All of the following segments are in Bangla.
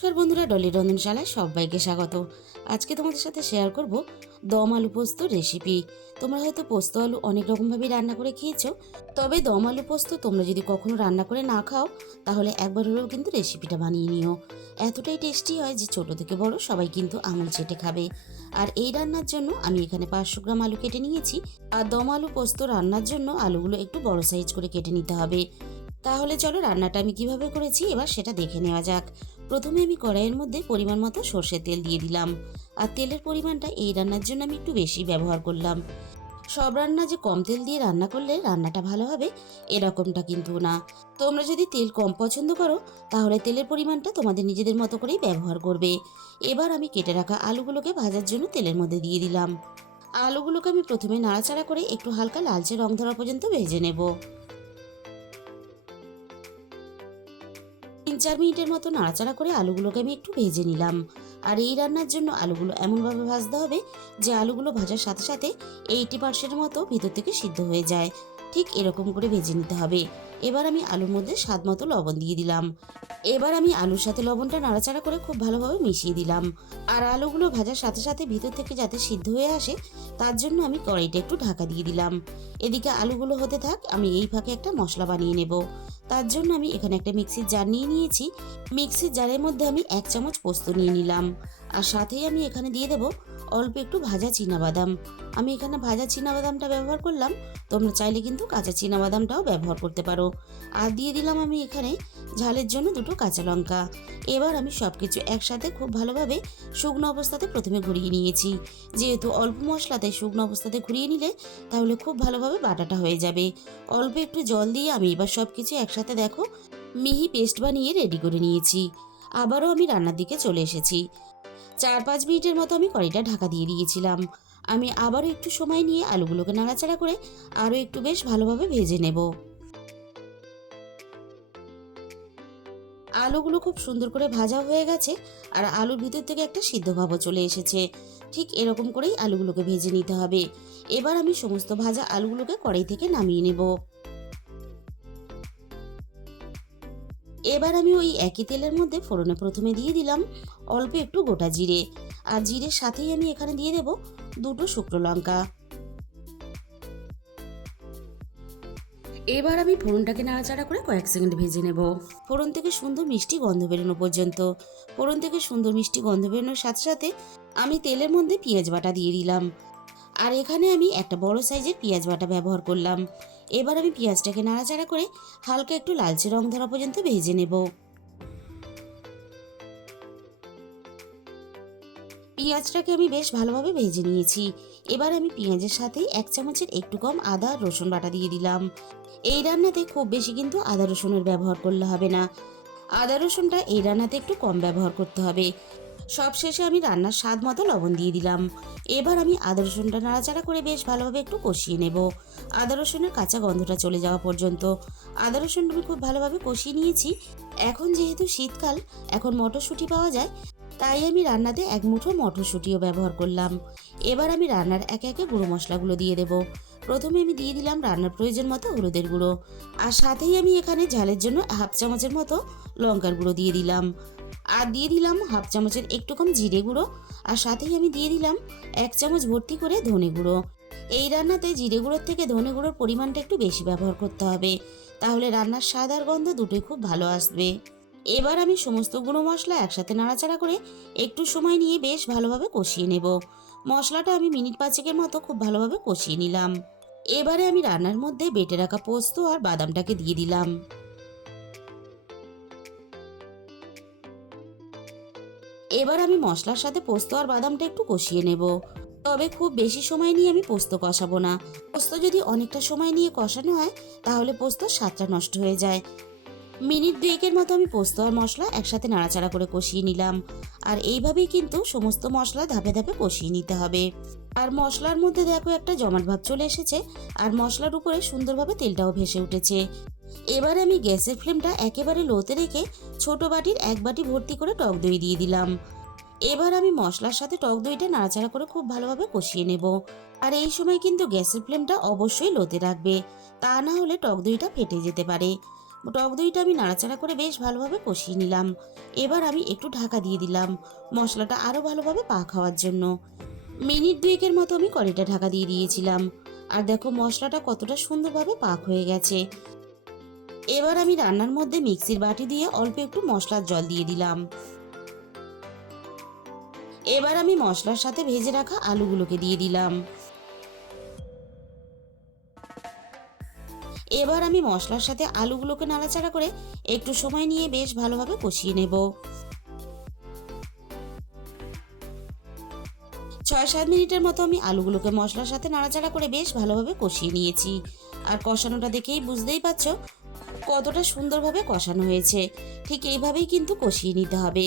নমস্কার বন্ধুরা, ডলির রন্ধনশালায় সবাইকে স্বাগত। আজকে তোমাদের সাথে শেয়ার করব দম আলু পোস্ত রেসিপি। তোমরা হয়তো পোস্ত আলু অনেক রকমভাবে রান্না করে খেয়েছো, তবে দম আলু পোস্ত তোমরা যদি কখনো রান্না করে না খাও তাহলে একবার হলেও কিন্তু রেসিপিটা বানিয়ে নিও। এতটাই টেস্টি হয় যে ছোট থেকে বড় সবাই কিন্তু আঙুল চেটে খাবে। আর এই রান্নার জন্য আমি এখানে 500 গ্রাম আলু কেটে নিয়েছি। আর দম আলু পোস্ত রান্নার জন্য আলুগুলো একটু বড় সাইজ করে কেটে নিতে হবে। তাহলে চলো রান্নাটা আমি কিভাবে করেছি এবার সেটা দেখে নেওয়া যাক। প্রথমে আমি কড়াইয়ের মধ্যে পরিমাণ মতো সর্ষের তেল দিয়ে দিলাম। আর তেলের পরিমাণটা এই রান্নার জন্য আমি একটু বেশি ব্যবহার করলাম। সব রান্না যে কম তেল দিয়ে রান্না করলে রান্নাটা ভালো হবে এরকমটা কিন্তু না। তোমরা যদি তেল কম পছন্দ করো তাহলে তেলের পরিমাণটা তোমাদের নিজেদের মতো করেই ব্যবহার করবে। এবার আমি কেটে রাখা আলুগুলোকে ভাজার জন্য তেলের মধ্যে দিয়ে দিলাম। আলুগুলোকে আমি প্রথমে নাড়াচাড়া করে একটু হালকা লালচে রং ধরা পর্যন্ত ভেজে নেব। 3-4 মিনিটের মতো নাড়াচাড়া করে আলুগুলোকে আমি একটু ভেজে নিলাম। আর এই রান্নার জন্য আলুগুলো এমনভাবে ভাজতে হবে যে আলুগুলো ভাজার সাথে সাথে 80% মতো ভিতর থেকে সিদ্ধ হয়ে যায়। ঠিক এরকম করে ভেজে নিতে হবে। এবার আমি আলুর মধ্যে স্বাদ মতো লবণ দিয়ে দিলাম। এবার আমি আলুর সাথে লবণটা নাড়াচাড়া করে খুব ভালোভাবে মিশিয়ে দিলাম। আর আলুগুলো ভাজার সাথে সাথে ভিতর থেকে যাতে সিদ্ধ হয়ে আসে তার জন্য আমি কড়াইটা একটু ঢাকা দিয়ে দিলাম। এদিকে আলুগুলো হতে থাক, আমি এই ফাঁকে একটা মশলা বানিয়ে নেব। তার জন্য আমি এখানে একটা মিক্সির জার নিয়ে নিয়েছি। মিক্সির জারের মধ্যে আমি 1 চামচ পোস্ত নিয়ে নিলাম। আর সাথেই আমি এখানে দিয়ে দেব অল্প একটু ভাজা চীনাবাদাম। আমি এখানে ভাজা চীনাবাদামটা ব্যবহার করলাম, তোমরা চাইলে কিন্তু কাঁচা চীনাবাদামটাও ব্যবহার করতে পারো। আর দিয়ে দিলাম আমি এখানে ঝালের জন্য 2টো কাঁচা লঙ্কা। এবার আমি সব কিছু একসাথে খুব ভালোভাবে শুকনো অবস্থাতে প্রথমে ঘুরিয়ে নিয়েছি। যেহেতু অল্প মশলা তাই শুকনো অবস্থাতে ঘুরিয়ে নিলে তাহলে খুব ভালোভাবে বাটাটা হয়ে যাবে। অল্প একটু জল দিয়ে আমি এবার সব কিছু একসাথে দেখো মিহি পেস্ট বানিয়ে রেডি করে নিয়েছি। আবারও আমি রান্নার দিকে চলে এসেছি। 4-5 মিনিটের মতো আমি কড়াইটা ঢাকা দিয়ে দিয়েছিলাম। আমি আবারও একটু সময় নিয়ে আলুগুলোকে নাড়াচাড়া করে আরও একটু বেশ ভালোভাবে ভেজে নেব। আলুগুলো খুব সুন্দর করে ভাজা হয়ে গেছে আর আলুর ভিতর থেকে একটা সিদ্ধ ভাবও চলে এসেছে। ঠিক এরকম করেই আলুগুলোকে ভেজে নিতে হবে। এবার আমি সমস্ত ভাজা আলুগুলোকে কড়াই থেকে নামিয়ে নেব। এবার আমি ওই একই তেলের মধ্যে ফোড়নে প্রথমে দিয়ে দিলাম অল্প একটু গোটা জিরে। আর জিরের সাথেই আমি এখানে দিয়ে দেব 2টো শুকনো লঙ্কা। এবার আমি ফোড়নটাকে নাড়াচাড়া করে কয়েক সেকেন্ড ভেজে নেব। ফোড়ন থেকে সুন্দর মিষ্টি গন্ধ বেরোনো পর্যন্ত। ফোড়ন থেকে সুন্দর মিষ্টি গন্ধ বেরোনোর সাথে সাথে আমি তেলের মধ্যে পেঁয়াজ বাটা দিয়ে দিলাম। আর এখানে আমি একটা বড় সাইজের পেঁয়াজ বাটা ব্যবহার করলাম। এবার আমি পেঁয়াজটাকে নাড়াচাড়া করে হালকা একটু লালচে রং ধরা পর্যন্ত ভেজে নেব। পেঁয়াজটাকে আমি বেশ ভালোভাবে ভেজে নিয়েছি। এবার আমি পেঁয়াজের সাথে 1 চামচের একটু কম আদা আর রসুন বাটা দিয়ে দিলাম। এই রান্নাতে খুব বেশি কিন্তু আদা রসুনের ব্যবহার করলে হবে না। আদা রসুনটা এই রান্নাতে একটু কম ব্যবহার করতে হবে। সবশেষে আমি রান্নার স্বাদ মতো লবণ দিয়ে দিলাম। এবার আমি আদা রসুনটা নাড়াচাড়া করে বেশ ভালোভাবে একটু কষিয়ে নেব, আদা রসুনের কাঁচা গন্ধটা চলে যাওয়া পর্যন্ত। আদা রসুনটা আমি খুব ভালোভাবে কষিয়ে নিয়েছি। এখন যেহেতু শীতকাল, এখন মটরশুঁটি পাওয়া যায়, তাই আমি রান্নাতে 1 মুঠো মটরশুঁটিও ব্যবহার করলাম। এবার আমি রান্নার একে একে গুঁড়ো মশলাগুলো দিয়ে দেব। প্রথমে আমি দিয়ে দিলাম রান্নার প্রয়োজন মতো হলুদের গুঁড়ো। আর সাথেই আমি এখানে ঝালের জন্য 1/2 চামচের মতো লঙ্কার গুঁড়ো দিয়ে দিলাম। আর দিয়ে দিলাম 1/2 চামচের একটু কম জিরে গুঁড়ো। আর সাথেই আমি দিয়ে দিলাম 1 চামচ ভর্তি করে ধনে গুঁড়ো। এই রান্নাতে জিরে গুঁড়োর থেকে ধনে গুঁড়োর পরিমাণটা একটু বেশি ব্যবহার করতে হবে, তাহলে রান্নার স্বাদ আর গন্ধ দুটোই খুব ভালো আসবে। এবার আমি সমস্ত গুঁড়ো মশলা একসাথে নাড়াচাড়া করে একটু সময় নিয়ে বেশ ভালোভাবে কষিয়ে নেব। মশলাটা আমি মিনিট 5-এর মতো খুব ভালোভাবে কষিয়ে নিলাম। এবারে আমি রান্নার মধ্যে বেটে রাখা পোস্ত আর বাদামটাকে দিয়ে দিলাম। এবার আমি মশলার সাথে পোস্ত আর বাদামটা একটু কষিয়ে নেব। তবে খুব বেশি সময় নিয়ে আমি পোস্ত কষাবো না। পোস্ত যদি অনেকটা সময় নিয়ে কষানো হয় তাহলে পোস্তর স্বাদটা নষ্ট হয়ে যায়। মিনিট 2-এর মতো আমি পোস্ত আর মশলা একসাথে নাড়াচাড়া করে কষিয়ে নিলাম। আর এইভাবেই কিন্তু সমস্ত মশলা ধাপে ধাপে কষিয়ে নিতে হবে। আর মশলার মধ্যে দেখো একটা জমাট ভাব চলে এসেছে আর মশলার উপরে সুন্দরভাবে তেলটাও ভেসে উঠেছে। এবার আমি গ্যাসের ফ্লেমটা একেবারে লোতে রেখে ছোট বাটির 1 বাটি ভর্তি করে টক দই দিয়ে দিলাম। এবার আমি মশলার সাথে টক দইটা নাড়াচাড়া করে খুব ভালোভাবে কষিয়ে নেব। আর এই সময় কিন্তু গ্যাসের ফ্লেমটা অবশ্যই লোতে রাখবে, তা না হলে টক দইটা ফেটে যেতে পারে। টক দইটা আমি নাড়াচাড়া করে বেশ ভালোভাবে কষিয়ে নিলাম। এবার আমি একটু ঢাকা দিয়ে দিলাম মশলাটা আরও ভালোভাবে পাক হওয়ার জন্য। মিনিট দুয়েকের মতো আমি কড়াইটা ঢাকা দিয়ে দিয়েছিলাম। আর দেখো মশলাটা কতটা সুন্দরভাবে পাক হয়ে গেছে। এবার আমি রান্নার মধ্যে মিক্সির বাটি দিয়ে অল্প একটু মশলার জল দিয়ে দিলাম। এবার আমি মশলার সাথে ভেজে রাখা আলুগুলোকে দিয়ে দিলাম। এবার আমি মশলার সাথে আলুগুলোকে নাড়াচাড়া করে একটু সময় নিয়ে বেশ ভালোভাবে কষিয়ে নেব। 6-7 মিনিটের মতো আমি আলুগুলোকে মশলার সাথে নাড়াচাড়া করে বেশ ভালোভাবে কষিয়ে নিয়েছি। আর কষানোটা দেখেই বুঝতেই পারছো কতটা সুন্দরভাবে কষানো হয়েছে। ঠিক এইভাবেই কিন্তু কষিয়ে নিতে হবে।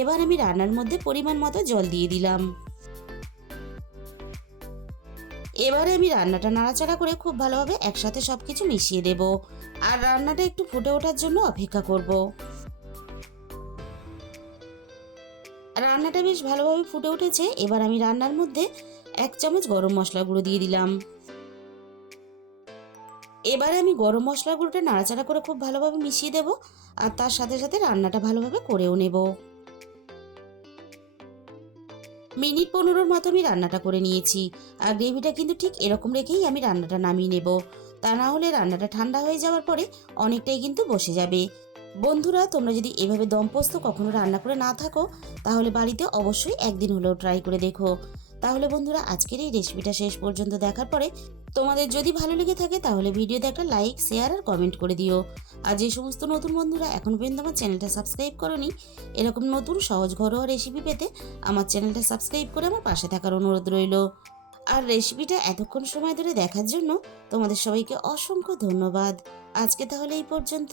এবার আমি রান্নার মধ্যে পরিমাণ মতো জল দিয়ে দিলাম। এবারে আমি রান্নাটা নাড়াচাড়া করে খুব ভালোভাবে একসাথে সবকিছু মিশিয়ে দেব। আর রান্নাটা একটু ফুটে ওঠার জন্য অপেক্ষা করব। রান্নাটা বেশ ভালোভাবে ফুটে উঠেছে। এবার আমি রান্নার মধ্যে 1 চামচ গরম মশলা গুঁড়ো দিয়ে দিলাম। এবারে আমি গরম মশলা গুঁড়োটা নাড়াচাড়া করে খুব ভালোভাবে মিশিয়ে দেব। আর তার সাথে সাথে রান্নাটা ভালোভাবে করেও নেব। মিনিট 15-র মতো আমি রান্নাটা করে নিয়েছি। আর গ্রেভিটা কিন্তু ঠিক এরকম রেখেই আমি রান্নাটা নামিয়ে নেব। তা না হলে রান্নাটা ঠান্ডা হয়ে যাওয়ার পরে অনেকটাই কিন্তু বসে যাবে। বন্ধুরা, তোমরা যদি এভাবে দম পোস্ত কখনো রান্না করে না থাকো তাহলে বাড়িতে অবশ্যই একদিন হলেও ট্রাই করে দেখো। তাহলে বন্ধুরা, আজকের এই রেসিপিটা শেষ পর্যন্ত দেখার পরে তোমাদের যদি ভালো লেগে থাকে তাহলে ভিডিওতে একটা লাইক, শেয়ার আর কমেন্ট করে দিও। আর যে সমস্ত নতুন বন্ধুরা এখন পর্যন্ত আমার চ্যানেলটা সাবস্ক্রাইব করোনি, এরকম নতুন সহজ ঘরোয়া রেসিপি পেতে আমার চ্যানেলটা সাবস্ক্রাইব করে আমার পাশে থাকার অনুরোধ রইল। আর রেসিপিটা এতক্ষণ সময় ধরে দেখার জন্য তোমাদের সবাইকে অসংখ্য ধন্যবাদ। আজকে তাহলে এই পর্যন্ত।